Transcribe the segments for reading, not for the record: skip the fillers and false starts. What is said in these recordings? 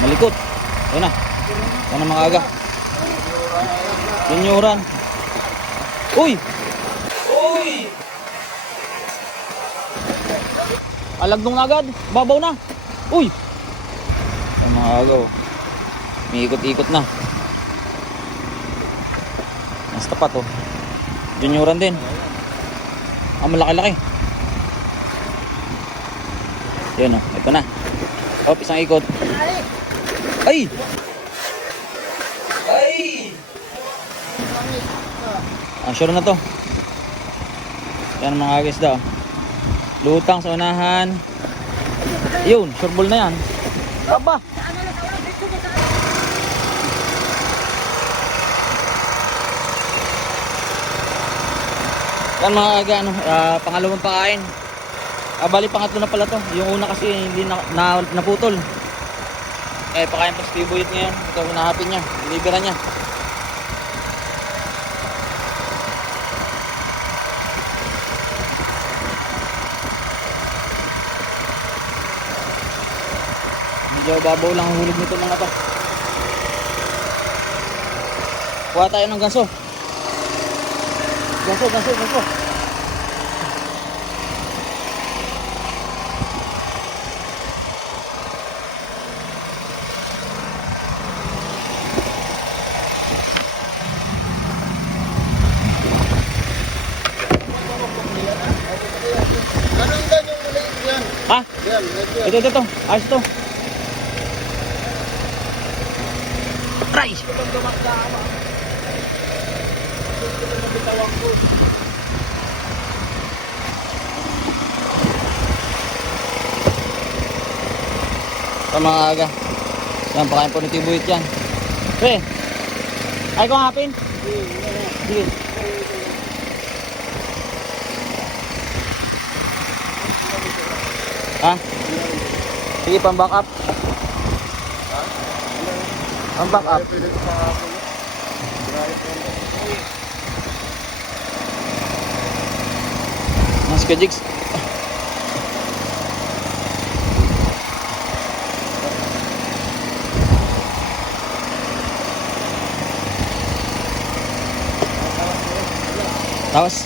Malikot. Ayun na. Yan na mga aga. Tinyuran. Uy! Uy! Alagdong na agad. Babaw na. Uy! Yan mga aga. Oh. May ikot-ikot na. Mas tapat oh. Tinyuran din. Malaki-laki. Yan oh. Ito na. Hop, isang ikot. Ay! Ay! Sure na to. Yan mga guys daw. Lutang sa unahan. Yun, sure ball na yan. Aba! Yan mga aga, ano, pangalawang pakain. Bali pangatlo na pala to. Yung una kasi hindi naputol. Pakain pa si Buyot ngayon. Ito hinahapin niya, binibira niya. Medyo babaw lang ang hulog nito mga to. Kuha tayo ng ganso. Ganso. Ha? Ito. Ayos to. Try! Sa mga aga. Yan, pakain po ni Tibuyot yan. Pre! Ay kong hapin? Sige. Ha? Sige, pang back up. Pang back up. Mas ka jigs. Tapos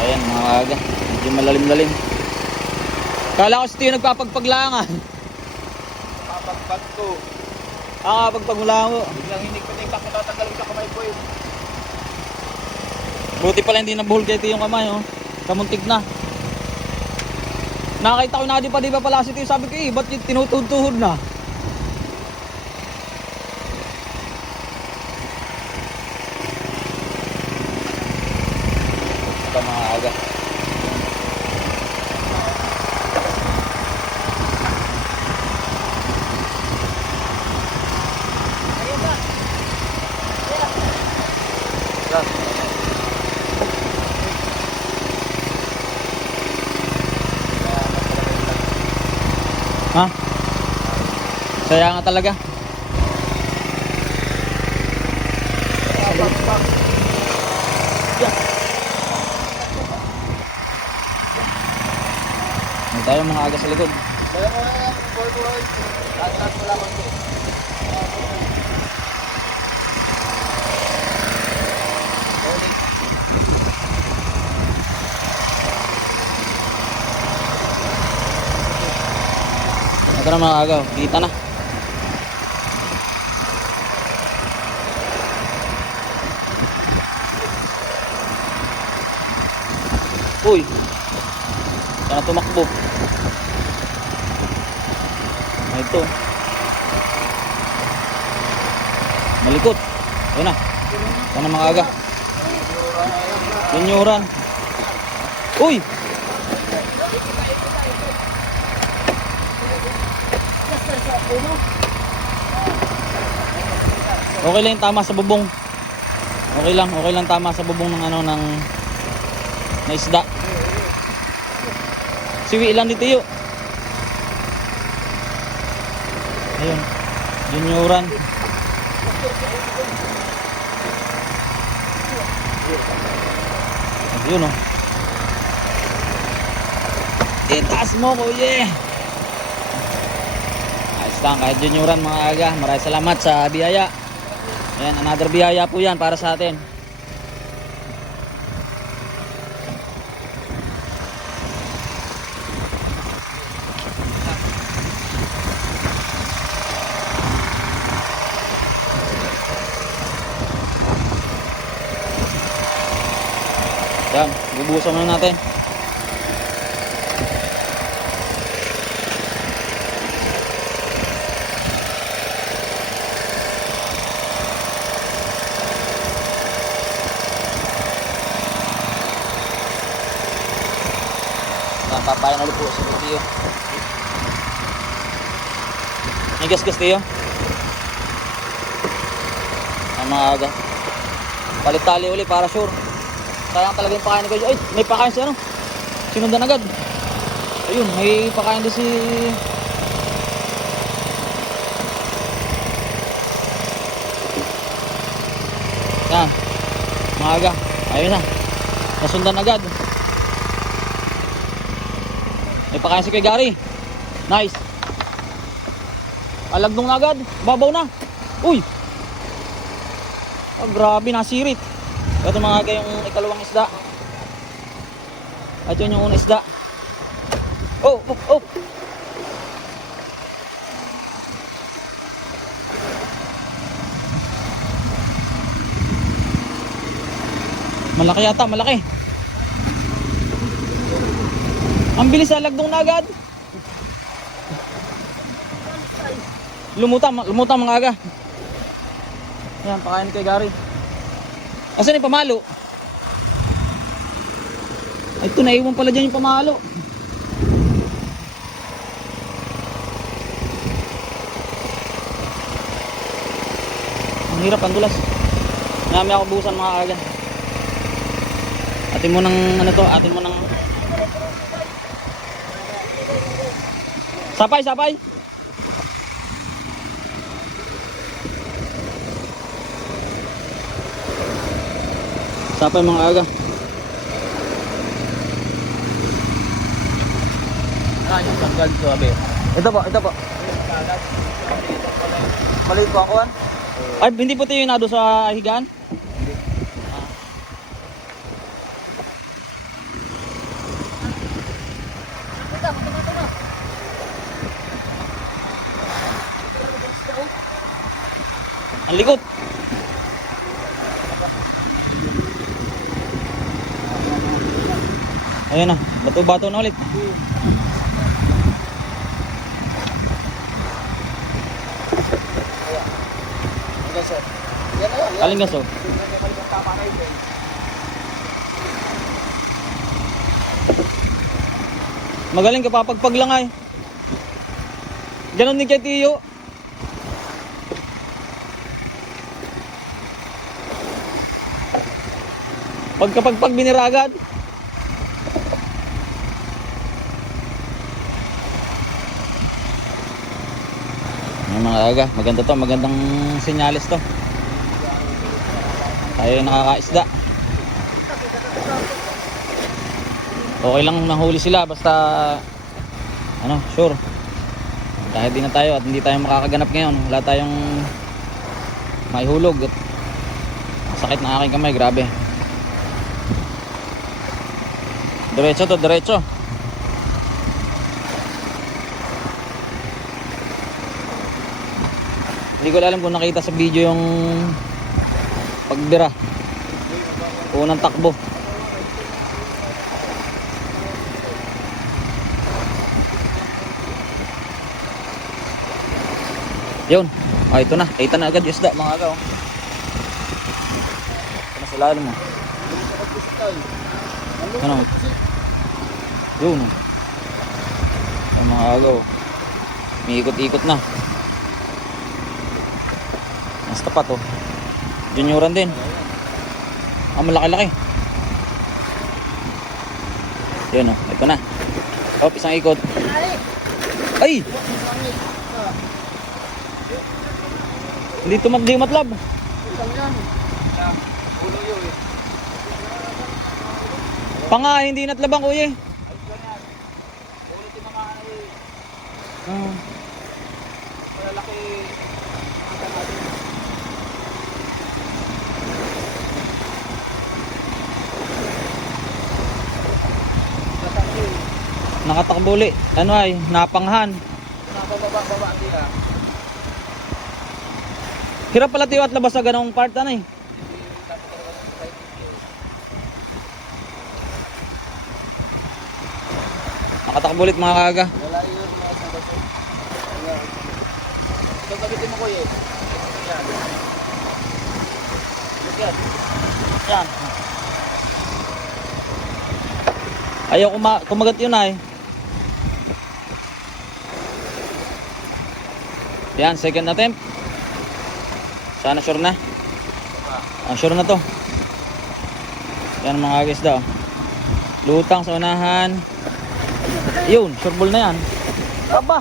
ayan mga aga, medyo malalim-lalim. Kala ko si Tio nagpapagpaglangan. Kapagpag to. Pagpagmula mo. Biglang hinig pa na yung kakatatagalin sa kamay ko eh. Buti pala hindi nabuhol kay Tio yung kamay oh. Kamuntig na. Nakita ko na di ba pala si Tio, sabi ko ba't yung tinutuhod na? Ito mga aga. Ha? Saya nga talaga. May tayo mga aga sa likod. Ito na mga agaw, kita na. Uy, sana tumakbo. Ito malikot. Ayun na. Sana mga aga. Tinyuran. Uy! Okay lang tama sa bubong. Okay lang tama sa bubong ng ano ng na isda. Siwi lang dito yun. Ayun. Junioran. Ayun oh. Itaas mo kuya. Ayos lang kahit junioran mga aga. Maraming salamat sa biyaya. Ayan, another biyaya po yan para sa atin. Yan, bubuhusan muna natin. Papayan ulit po sa video. May gas-gas tayo. Ang mga aga. Palit tali ulit para sure. Sayang talaga yung pakain ni Kuya. Ay, may pakain si ano. Sinundan agad. Ayun, may pakain din si... Yan. Mga aga. Ayun na. Nasundan agad. May pakain si Kuya Gary. Nice. Alagdong na agad. Babaw na. Uy. Oh, grabe, nasirit. Ito mga aga yung ikalawang isda. Ito yung unang isda. Oh, oh, oh. Malaki yata, malaki. Ang bilis, alagdong na agad. Lumutang mga aga. Yan, pakain kay Gary. Asan yung pamalo? Ay, ito, naiwan pala dyan yung pamalo. Ang hirap, ang dulas. Marami ako buhusan mga aga. Atin mo ng ano to, atin mo ng... Sapay, sapay. Sapay mga aga. Yung tanggal ko, abe. Ito po, ito po. Maliit po ako. Ay, hindi po tayo nado sa higaan? Hindi. Ang likot. Ayan na, bato-bato na ulit. Okay, sir. Yan na yan. Aling gaso. Magaling ka papagpag lang ay. Ganon din kay Tiyo. Pagkapagpag biniragad. Yung mga aga, maganda to, magandang senyalis to. Tayo yung nakakaisda. Okay lang nahuli sila basta ano, sure. Kahit di na tayo at hindi tayo makakaganap ngayon, wala tayong maihulog at sakit na aking kamay, grabe. Diretso to, diretso. Hindi ko alam kung nakita sa video yung pagbira. Unang takbo. Yun. Ah, ito na. Kita na agad yung isda mga agaw. Ito na sa lalim mo. Ano? Yun. Ang mga agaw. May ikot-ikot na. Mas tapat oh. Junioran din. Ah, malaki-laki. Yun oh. Ito na. Hop, isang ikot. Ay! Hindi matlab. Isang yan. Ulo yun eh. Panga, hindi natlabang kuya. Ayos lang yan. Ulit yung mga ano eh. Ah. Malalaki. Matakbo eh. Nakatakbo uli. Ano ay, napanghan. Nakababa-baba nila. Hirap pala tiyo at labas sa ganong part ano eh. Nakatakbo ulit mga kaga. Wala yun kung mga sabas eh. Ito gabitin mo ko eh. Yan. Look yan. Yan. Ayaw kumagat yun ay. Yan, second attempt. Sana sure na. Sure na to. Yan mga guys daw. Lutang sa unahan. Yun, sure ball na yan. Aba!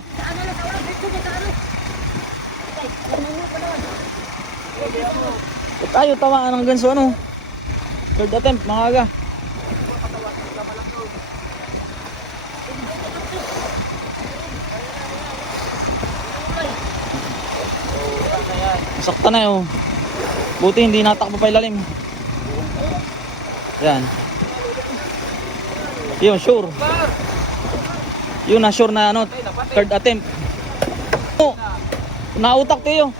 Tayo tamaan ng ganso ano. Third attempt mga aga. Sakta na yun. Buti hindi natakbo pa ilalim. Yan. Yun, sure. Yun na, sure na ano, third attempt. Oh, nautak tayo.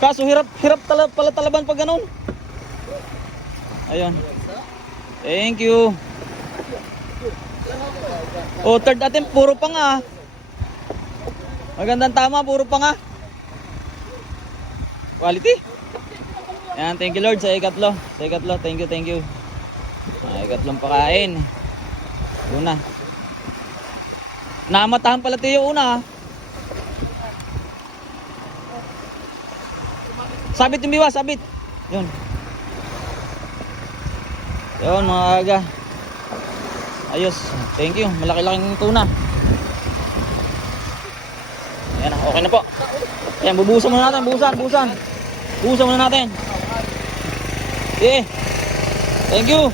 Kaso hirap pala talaban pag ganun. Ayun. Thank you. Oh, third attempt, puro pa nga. Magandang tama, puro pa nga. Quality. Yan, thank you Lord sa ikatlo. Sa ikatlo, thank you. Ikatlong pakain. Una. Namatahan pala tayo una. Sabit yung biwa, sabit. Yun. Yun mga aga. Ayos. Thank you. Malaki-laking tuna. Ayan na, okay na po. Ayan, bubusan muna natin, busan. Busan muna natin. Okay. Thank you.